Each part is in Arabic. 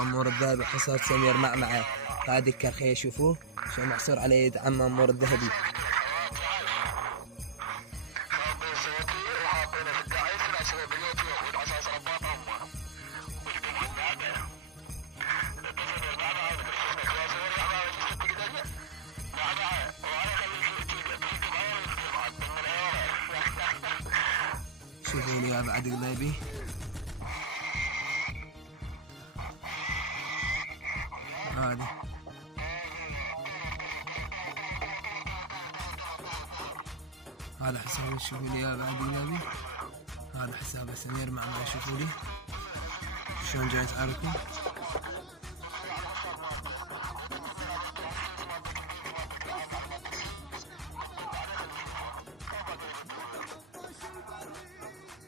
عمور الذهبي حصاد سمير معمعة قائد الكرخيه. شوفوه شو محصور على يد عم عمور الذهبي. شوفوا لي بعد قلبي. هذا حسابه. شوفوا لي بعد قلبي. هذا حسابه سمير معمعة. شوفوا لي شلون جاي يتحركوا.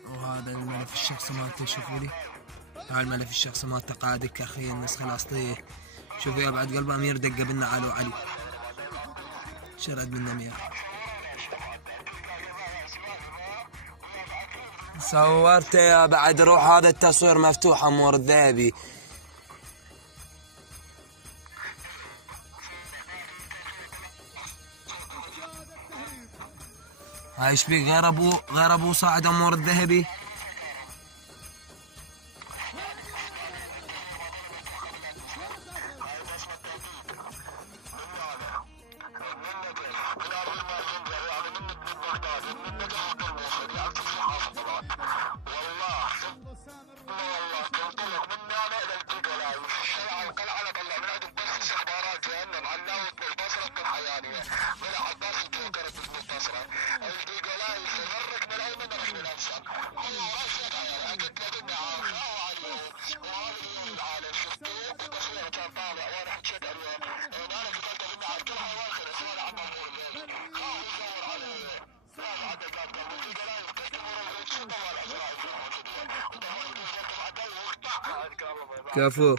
وهذا الملف الشخصي مالته. شوفوا لي هذا الملف الشخصي مالته قائد الكرخيه النسخة الأصلية. شوفوا يا بعد قلبه أمير دقة بنا علي وعلي شرد من أمير. صورته يا بعد روح. هذا التصوير مفتوح عمور الذهبي. هاي ايش بيك غير ابو صاعد عمور الذهبي. كفو.